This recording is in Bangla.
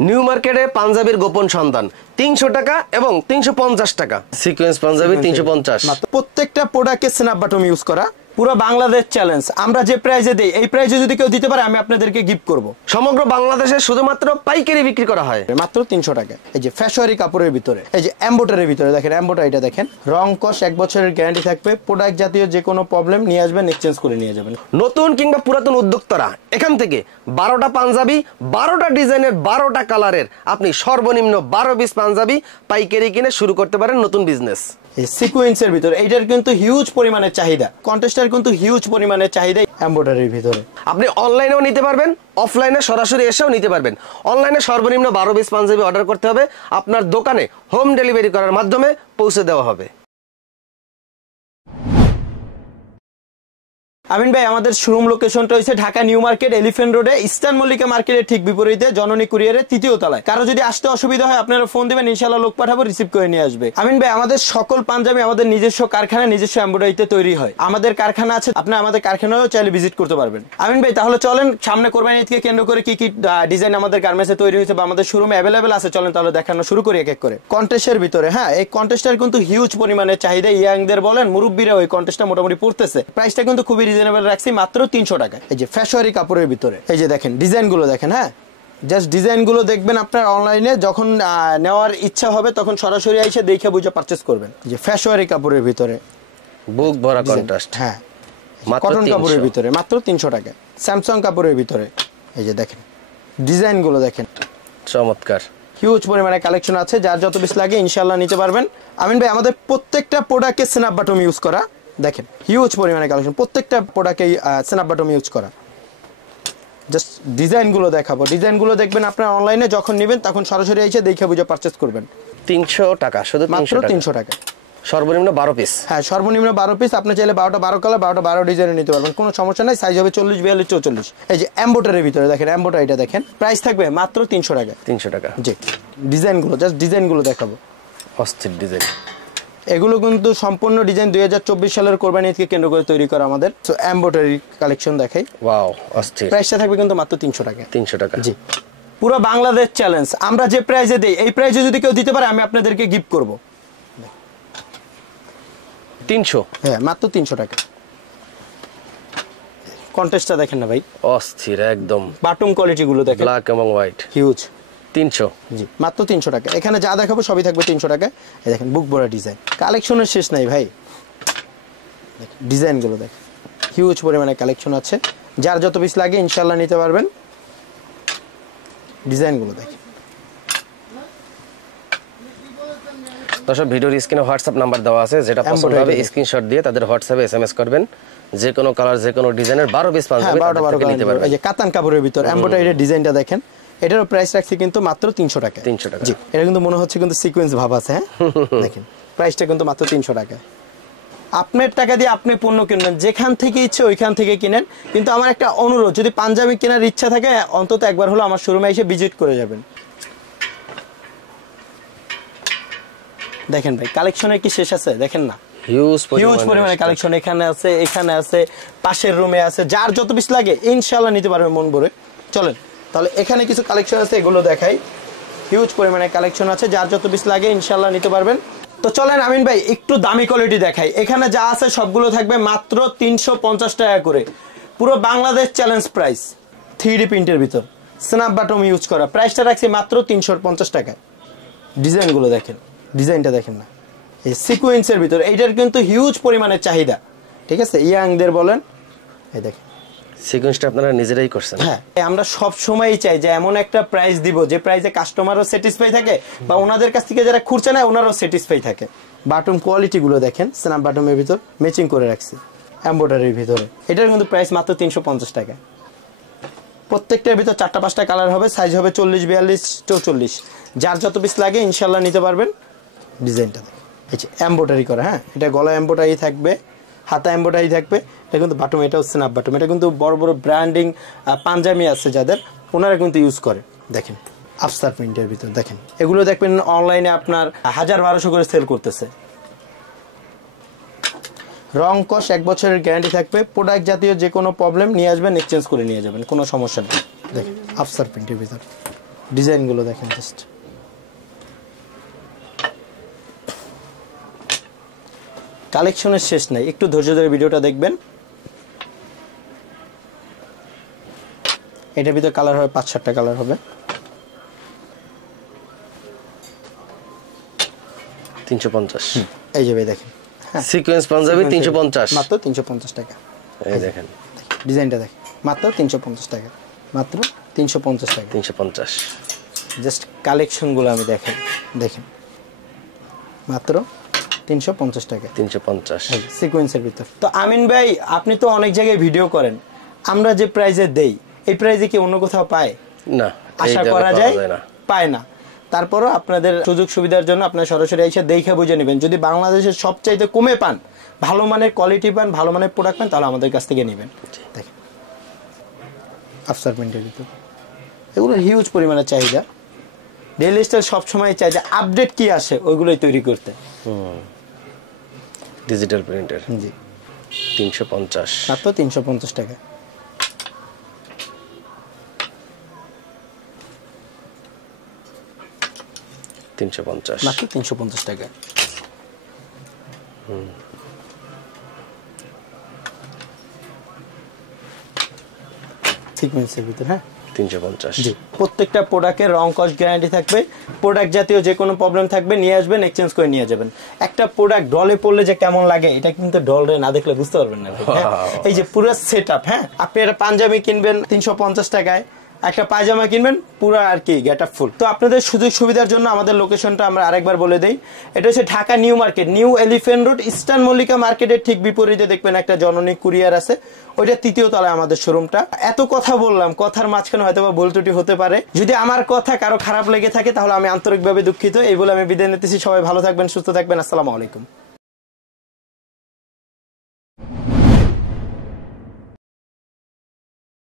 নিউ মার্কেটে পাঞ্জাবির গোপন সন্ধান 300 টাকা এবং 350 টাকা সিকোয়েন্স পাঞ্জাবি 350 প্রত্যেকটা প্রোডাক্টে স্ন্যাপ বাটন ইউজ করা পুরো বাংলাদেশ চ্যালেঞ্জ আমরা যে প্রাইজে দেই এই প্রাইজে যদি কেউ দিতে পারে আমি আপনাদেরকে গিফট করব সমগ্র বাংলাদেশে শুধুমাত্র পাইকারি বিক্রি করা হয় মাত্র 300 টাকা এই যে ফ্যাশনারি কাপড়ের ভিতরে এই যে এমব্রয়ডারির ভিতরে দেখেন এমব্রয়ডারিটা দেখেন রং কস 1 বছরের গ্যারান্টি থাকবে প্রোডাক্ট জাতীয় যে কোনো প্রবলেম নিয়ে আসবেন এক্সচেঞ্জ করে নিয়ে যাবেন নতুন কিংবা পুরাতন উদ্যোক্তারা এখান থেকে 12টা পাঞ্জাবি 12টা ডিজাইনের 12টা কালারের আপনি সর্বনিম্ন 12 পিস পাঞ্জাবি পাইকারি কিনে শুরু করতে পারেন নতুন বিজনেস এই সিকোয়েন্সের ভিতরে এইটার কিন্তু হিউজ পরিমাণে চাহিদা কন্টেস্টার কিন্তু হিউজ পরিমাণে চাহিদা এমব্রয়ডারির ভিতরে আপনি অনলাইনেও নিতে পারবেন অফলাইনে সরাসরি এসেও নিতে পারবেন অনলাইনে সর্বনিম্ন 12 পিস পাঞ্জাবি অর্ডার করতে হবে আপনার দোকানে হোম ডেলিভারি করার মাধ্যমে পৌঁছে দেওয়া হবে আমিন ভাই আমাদের শোরুম লোকেশনটা হচ্ছে ঢাকা নিউ মার্কেট এলিফ্যান্ট রোডে ইস্টার্ন মল্লিকা মার্কেটের ঠিক বিপরীতে জননী কুরিয়ারের 3য় তলায় কারো যদি আসতে অসুবিধা হয় আপনারা ফোন দিবেন ইনশাআল্লাহ লোক পাঠাবো রিসিভ করে নিয়ে আসবে আমিন ভাই আমাদের সকল পাঞ্জাবি আমাদের নিজস্ব কারখানা নিজস্ব এমব্রয়ডারিতে তৈরি হয় আমাদের কারখানা আছে আপনি আমাদের কারখানায়ও চাইলে ভিজিট করতে পারবেন আমিন ভাই তাহলে চলেন সামনে কোরবানি ঈদকে কেন্দ্র করে কি কি ডিজাইন আমাদের গার্মেন্টসে তৈরি হয়েছে বা আমাদের শোরুমে अवेलेबल আছে চলেন তাহলে দেখানো শুরু করি এক এক করে কন্টেস্টের ভিতরে হ্যাঁ এই কন্টেস্টার কিন্তু হিউজ পরিমাণে চাহিদা ইয়াংদের বলেন মুরব্বিরা ওই কন্টেস্টটা মোটামুটি পড়তেছে প্রাইসটা কিন্তু খুবই রিজনেবল রাখছি মাত্র 300 টাকা এই যে ফ্যাশনারি কাপড়ের ভিতরে এই যে দেখেন ডিজাইনগুলো দেখেন হ্যাঁ জাস্ট ডিজাইনগুলো দেখবেন আপনার অনলাইনে যখন নেওয়ার ইচ্ছা হবে তখন সরাসরি এসে দেখে বুঝে পারচেজ করবেন এই যে ফ্যাশনারি কাপড়ের ভিতরে বুক ভরা কন্ট্রাস্ট হ্যাঁ কটন কাপড়ের ভিতরে মাত্র 300 টাকা স্যামসাং কাপড়ের ভিতরে এই যে দেখেন ডিজাইনগুলো দেখেন চমৎকার হিউজ পরিমাণে কালেকশন আছে যার যত পিস লাগে ইনশাআল্লাহ নিতে পারবেন আমিন ভাই আমাদের প্রত্যেকটা প্রোডাক্টে স্ন্যাপ বাটন ইউজ করা দেখেন হিউজ পরিমাণে কালেকশন প্রত্যেকটা প্রোডাক্টে স্ন্যাপ বাটন ইউজ করা জাস্ট ডিজাইনগুলো দেখাবো ডিজাইনগুলো দেখবেন আপনারা অনলাইনে যখন নেবেন তখন সরাসরি এসে দেখে বুঝে পারচেজ করবেন 300 টাকা শুধু মাত্র 300 টাকা সর্বনিম্ন 12 পিস হ্যাঁ সর্বনিম্ন 12 পিস আপনি চাইলে 12টা 12 কালার 12টা 12 ডিজাইনে নিতে পারবেন কোনো সমস্যা নাই সাইজ হবে 40 42 44 এই যে এমব্রয়ডারির ভিতরে দেখেন এমব্রয়ডারিটা দেখেন প্রাইস থাকবে মাত্র 300 টাকা 300 টাকা জি ডিজাইনগুলো জাস্ট ডিজাইনগুলো দেখাবো অস্থির ডিজাইন এগুলো কিন্তু সম্পূর্ণ ডিজাইন 2024 সালের কোরবানি ঈদকে কেন্দ্র করে তৈরি করা আমাদের সো এমব্রয়ডারি কালেকশন দেখাই ওয়াও অস্থির প্রাইসটা থাকবে কিন্তু মাত্র 300 টাকা 300 টাকা জি পুরো বাংলাদেশ চ্যালেঞ্জ আমরা যে প্রাইজে দেই এই প্রাইজে যদি কেউ দিতে পারে আমি আপনাদেরকে গিফট করব 300 হ্যাঁ মাত্র 300 টাকা কন্টেস্টটা দেখেন না ভাই অস্থির একদম বাটম কোয়ালিটি গুলো দেখেন ব্ল্যাক এবং হোয়াইট হিউজ 300 জি মাত্র 300 টাকা এখানে যা দেখাবো সবই থাকবে 300 টাকা এই দেখেন বুক ভরা ডিজাইন কালেকশনের শেষ নাই ভাই দেখেন ডিজাইনগুলো দেখেন হিউজ পরিমাণে কালেকশন আছে যার যত পিস লাগে ইনশাআল্লাহ নিতে পারবেন ডিজাইনগুলো দেখেন দর্শক ভিডিওর স্ক্রিনে হোয়াটসঅ্যাপ নাম্বার দেওয়া আছে যেটা পছন্দ হবে স্ক্রিনশট দিয়ে তাদের হোয়াটসঅ্যাপে এসএমএস করবেন যে কোনো কালার যে কোনো ডিজাইনের 12 পিস পাঞ্জাবি নিতে পারবেন এই যে কাতান কাপড়ের ভিতর এমব্রয়ডারির ডিজাইনটা দেখেন এটারও প্রাইস রাখছি কিন্তু মাত্র 300 টাকা 300 টাকা জি এটা কিন্তু মনে হচ্ছে কিন্তু সিকোয়েন্স ভাব আছে হ্যাঁ দেখেন প্রাইসটা কিন্তু মাত্র 300 টাকা আপনার টাকা দিয়ে আপনি পণ্য কিনবেন যেখান থেকে ইচ্ছে ওইখান থেকে কিনেন কিন্তু আমার একটা অনুরোধ যদি পাঞ্জাবি কেনার ইচ্ছা থাকে অন্তত একবার হলো আমার শোরুমে এসে ভিজিট করে যাবেন দেখেন ভাই কালেকশনের কি শেষ আছে দেখেন না হিউজ পরিমাণে কালেকশন এখানে আছে পাশের রুমে আছে যার যত পিস লাগে ইনশাআল্লাহ নিতে পারবেন মন ভরে চলেন তাহলে এখানে কিছু কালেকশন আছে এগুলো দেখাই হিউজ পরিমাণে কালেকশন আছে যার যত পিস লাগে ইনশাআল্লাহ নিতে পারবেন তো চলেন আমিন ভাই একটু দামি কোয়ালিটি দেখাই এখানে যা আছে সবগুলো থাকবে মাত্র 350 টাকা করে পুরো বাংলাদেশ চ্যালেঞ্জ প্রাইস 3D প্রিন্টের ভিতর স্ন্যাপ বাটন ইউজ করা প্রাইসটা রাখছি মাত্র 350 টাকা ডিজাইনগুলো দেখেন ডিজাইনটা দেখেন না এই সিকোয়েন্সের ভিতর এইটার কিন্তু হিউজ পরিমাণে চাহিদা ঠিক আছে ইয়াংদের বলেন এই দেখেন সিকোয়েন্সটা আপনারা নিজেরাই করছেন হ্যাঁ আমরা সব সময়ই চাই যে এমন একটা প্রাইস দিব যে প্রাইসে কাস্টমারও স্যাটিসফাই থাকে বা ওনাদের কাছ থেকে যারা খুঁজছে না ওনারাও স্যাটিসফাই থাকে বাটন কোয়ালিটি গুলো দেখেন স্ন্যাপ বাটনের ভিতর ম্যাচিং করে রাখছি এমব্রয়ডারির ভিতরে এটার কিন্তু প্রাইস মাত্র 350 টাকা প্রত্যেকটার ভিতর 4টা 5টা কালার হবে সাইজ হবে 40 42 44 যার যত পিস লাগে ইনশাআল্লাহ নিতে পারবেন ডিজাইনটা এই যে এমব্রয়ডারি করা হ্যাঁ এটা গলা এমব্রয়ডারি থাকবে হাতা এমব্রয়ডারি থাকবে এটা কিন্তু বাটম এটাও স্ন্যাপ বাটম এটা কিন্তু বড় বড় ব্র্যান্ডিং পাঞ্জাবি আছে যাদের ওনারা কিন্তু ইউজ করে দেখেন আফসার প্রিন্টের ভিতর দেখেন এগুলো দেখবেন অনলাইনে আপনার 1000-1200 করে সেল করতেছে রং কস 1 বছরের গ্যারান্টি থাকবে প্রোডাক্ট জাতীয় যে কোনো প্রবলেম নিয়ে আসবেন এক্সচেঞ্জ করে নিয়ে যাবেন কোনো সমস্যা নেই দেখেন আফসার প্রিন্টের ভিতর ডিজাইনগুলো দেখেন জাস্ট। কালেকশনের শেষ নাই, একটু ধৈর্য ধরে ভিডিওটা দেখবেন। এটার ভিতরে কালার হবে 5-7টা কালার হবে। 350। এই যে ভাই দেখেন, সিকোয়েন্স পাঞ্জাবি 350, মাত্র 350 টাকা। এই দেখেন ডিজাইনটা দেখেন, মাত্র 350 টাকা, মাত্র 350 টাকা। 350। জাস্ট কালেকশনগুলো আমি দেখেন, দেখেন মাত্র 350 টাকা, 350। সিকোয়েন্সের ভিতর। তো আমিন ভাই, আপনি তো অনেক জায়গায় ভিডিও করেন, আমরা যে প্রাইজে দেই এই প্রাইজে কি অন্য কোথাও পায়? না, আশা করা যায় পায় না। তারপরও আপনাদের সুযোগ সুবিধার জন্য আপনারা সরাসরি এসে দেখে বুঝে নেবেন। যদি বাংলাদেশের সবচাইতে কমে পান, ভালো মানের কোয়ালিটি পান, ভালো মানের প্রোডাক্ট পান, তাহলে আমাদের কাছ থেকে নেবেন। দেখেন আফসার প্রিন্টের ভিতর, এগুলোর হিউজ পরিমাণে চাহিদা। ডেইলি স্টাইল সবসময় চাই যে আপডেট কি আসে ওইগুলোই তৈরি করতে। Digital printer. জি, 350, মাত্র 350 টাকা। মাত্র 350 টাকা। সিকোয়েন্সের ভিতর, হ্যাঁ 350। জি, প্রত্যেকটা প্রোডাক্টের রং কস্ট গ্যারান্টি থাকবে। প্রোডাক্ট জাতীয় যে কোনো প্রবলেম থাকবে নিয়ে আসবেন, এক্সচেঞ্জ করে নিয়ে যাবেন। একটা প্রোডাক্ট ডলে পড়লে যে কেমন লাগে এটা কিন্তু ডলে না দেখলে বুঝতে পারবেন না। এই যে পুরো সেটআপ, হ্যাঁ আপনি একটা পাঞ্জাবি কিনবেন 350 টাকায়, একটা পায়জামা কিনবেন পুরো আর কি গেটআপ ফুল। তো আপনাদের সুযোগ সুবিধার জন্য আমাদের লোকেশনটা আমরা আরেকবার বলে দেই। এটা হচ্ছে Dhaka new market, new elephant road, eastern Mallika মার্কেটের ঠিক বিপরীতে দেখবেন একটা জননী কুরিয়ার আছে, ওইটা 3য় তলায় আমাদের শোরুমটা। এত কথা বললাম, কথার মাঝখানে হয়তো বা ভুল ত্রুটি হতে পারে। যদি আমার কথা কারো খারাপ লেগে থাকে তাহলে আমি আন্তরিকভাবে দুঃখিত। এই বলে আমি বিদায় নিতেছি। সবাই ভালো থাকবেন, সুস্থ থাকবেন। আসসালামু আলাইকুম।